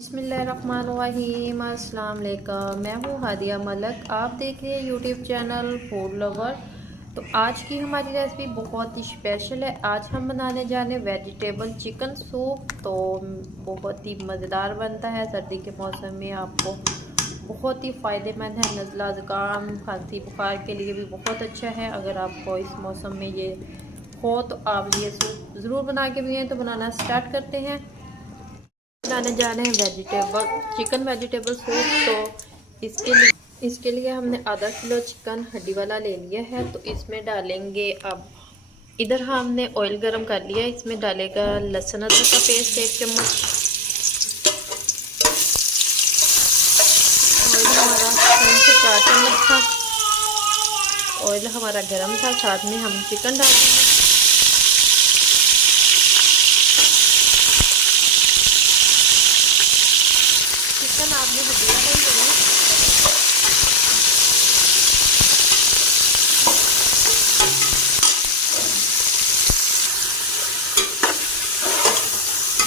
बिस्मिल्लाहिर्रहमानिर्रहीम। अस्सलाम वालेकुम। मैं हूँ हादिया मलक, आप देख रहे हैं यूट्यूब चैनल फूड लवर। तो आज की हमारी रेसिपी बहुत ही स्पेशल है। आज हम बनाने जा रहे हैं वेजिटेबल चिकन सूप। तो बहुत ही मज़ेदार बनता है, सर्दी के मौसम में आपको बहुत ही फ़ायदेमंद है। नज़ला ज़ुकाम खांसी बुखार के लिए भी बहुत अच्छा है। अगर आपको इस मौसम में ये हो तो आप ये सूप ज़रूर बना के पिएं। तो बनाना स्टार्ट करते हैं। बनाने जा रहे हैं वेजिटेबल चिकन वेजिटेबल सूप। तो इसके लिए हमने आधा किलो चिकन हड्डी वाला ले लिया है। तो इसमें डालेंगे, अब इधर हमने ऑयल गरम कर लिया, इसमें डालेगा लहसुन अदरक का पेस्ट 1 चम्मच। ऑयल हमारा 3 से 4 चम्मच था। ऑयल हमारा गरम था, साथ में हम चिकन डाल देंगे। चिकन आपने हड्डी वाला ही लेना है।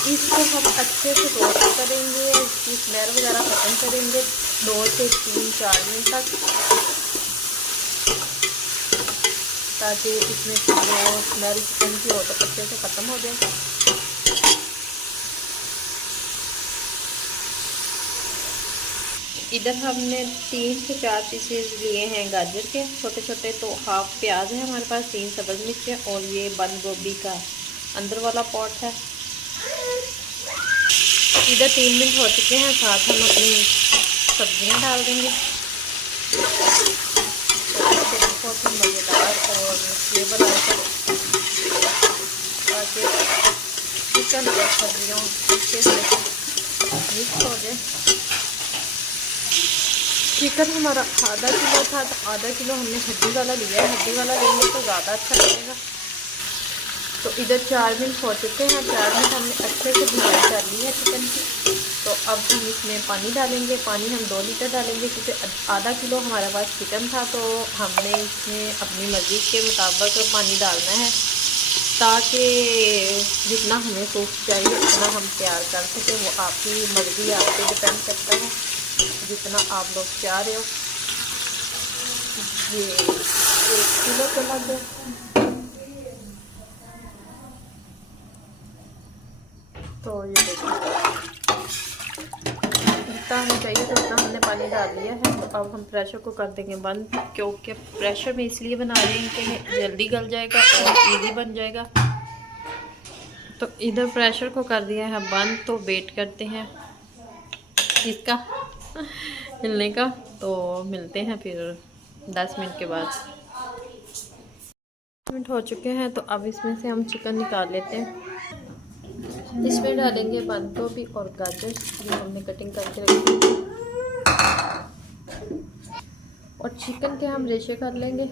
इसको हम अच्छे से रोस्ट करेंगे, इसकी स्मेल वगैरह ख़त्म करेंगे 2 से 3-4 मिनट तक, ताकि इसमें जो स्मेल चिकन की हो तो अच्छे से ख़त्म हो जाए। इधर हमने 3 से 4 पीसेस लिए हैं गाजर के छोटे छोटे। तो हाफ प्याज है हमारे पास, 3 सब्ज़ मिर्च है, और ये बंद गोभी का अंदर वाला पॉट है। इधर 3 मिनट हो चुके हैं, साथ हम अपनी सब्जियां डाल देंगे। तो बहुत ही मज़ेदार और फ्लेवर आएगा, ताकि चिकन और सब्जियों अच्छे से मिक्स हो जाए। चिकन हमारा आधा किलो था, तो आधा किलो हमने हड्डी वाला लिया है। हड्डी वाला लेंगे तो ज़्यादा अच्छा लगेगा। तो इधर 4 मिनट हो चुके हैं, 4 मिनट हमने अच्छे से भुनाई कर ली है चिकन की। तो अब हम इसमें पानी डालेंगे। पानी हम 2 लीटर डालेंगे, क्योंकि आधा किलो हमारे पास चिकन था। तो हमने इसमें अपनी मर्ज़ी के मुताबिक पानी डालना है, ताकि जितना हमें सूप चाहिए उतना हम तैयार कर सकें। वो आपकी मर्ज़ी, आप पे डिपेंड करता है जितना आप लोग चाह रहे हो। ये 1 किलो के लग, तो ये देखिए जितना हमें चाहिए तो उतना हमने पानी डाल दिया है। तो अब हम प्रेशर को कर देंगे बंद, क्योंकि प्रेशर में इसलिए बना रहे हैं कि जल्दी गल जाएगा और इजी बन जाएगा। तो इधर प्रेशर को कर दिया है बंद। तो वेट करते हैं इसका हिलने का। तो मिलते हैं फिर 10 मिनट के बाद। 10 मिनट हो चुके हैं, तो अब इसमें से हम चिकन निकाल लेते हैं। इसमें डालेंगे बंद गोभी और गाजर जो हमने कटिंग करके रखी, और चिकन के हम रेशे कर लेंगे।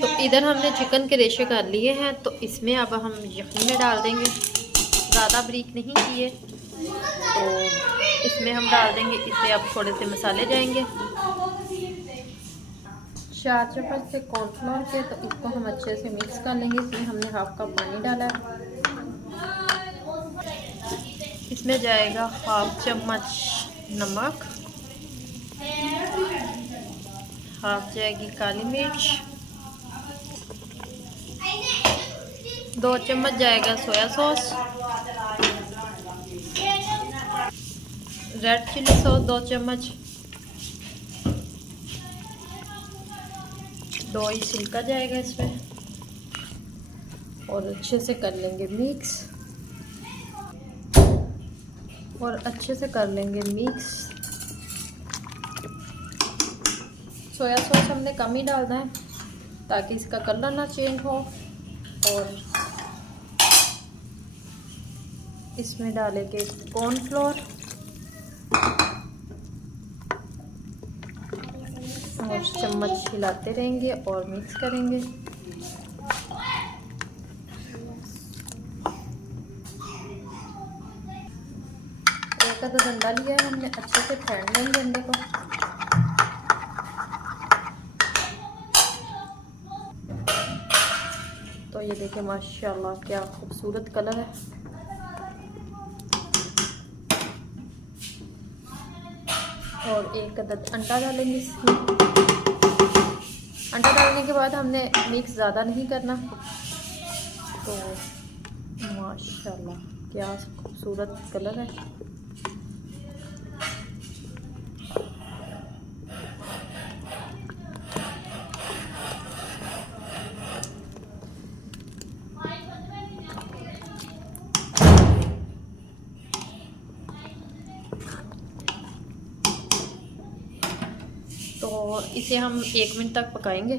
तो इधर हमने चिकन के रेशे कर लिए हैं। तो इसमें अब हम यखनी में डाल देंगे, ज़्यादा बारीक नहीं किए। तो इसमें हम डाल देंगे, इससे अब थोड़े से मसाले जाएंगे। 4 चम्मच से कॉर्नफ्लोर के। तो इसको हम अच्छे से मिक्स कर लेंगे। इसमें हमने हाफ कप पानी डाला है। इसमें जाएगा हाफ चम्मच नमक, हाफ जाएगी काली मिर्च, 2 चम्मच जाएगा soya sauce, red chilli sauce 2 चम्मच, 2 ही सिरका जाएगा इसमें, और अच्छे से कर लेंगे मिक्स। सोया सॉस हमने कम ही डालना है, ताकि इसका कलर ना चेंज हो। और इसमें डालेंगे कॉर्नफ्लोर, और चम्मच हिलाते रहेंगे और मिक्स करेंगे। एक आधा डंडा लिया है हमने, अच्छे से फेंट लेंगे अंडे को। तो ये देखिए माशाल्लाह क्या खूबसूरत कलर है। और 1 अदद अंडा डालेंगे इसमें। अंडा डालने के बाद हमने मिक्स ज़्यादा नहीं करना। तो माशाल्लाह क्या खूबसूरत कलर है। तो इसे हम 1 मिनट तक पकाएंगे।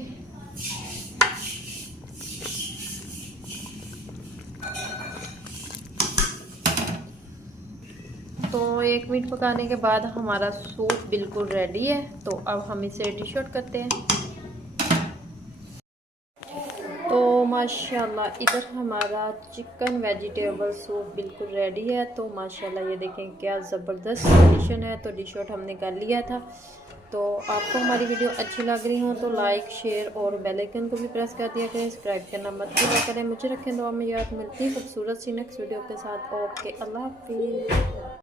तो 1 मिनट पकाने के बाद हमारा सूप बिल्कुल रेडी है। तो अब हम इसे डिश आउट करते हैं। तो माशाल्लाह इधर हमारा चिकन वेजिटेबल सूप बिल्कुल रेडी है। तो माशाल्लाह ये देखें क्या ज़बरदस्त कंडीशन है। तो डिश आउट हमने कर लिया था। तो आपको हमारी वीडियो अच्छी लग रही हो तो लाइक शेयर और बेल आइकन को भी प्रेस कर दिया करें। सब्सक्राइब करना मत भूलिया करें। मुझे रखें दुआ में याद। मिलती है खूबसूरत सी नेक्स्ट वीडियो के साथ। ओके, अल्लाह हाफिज़।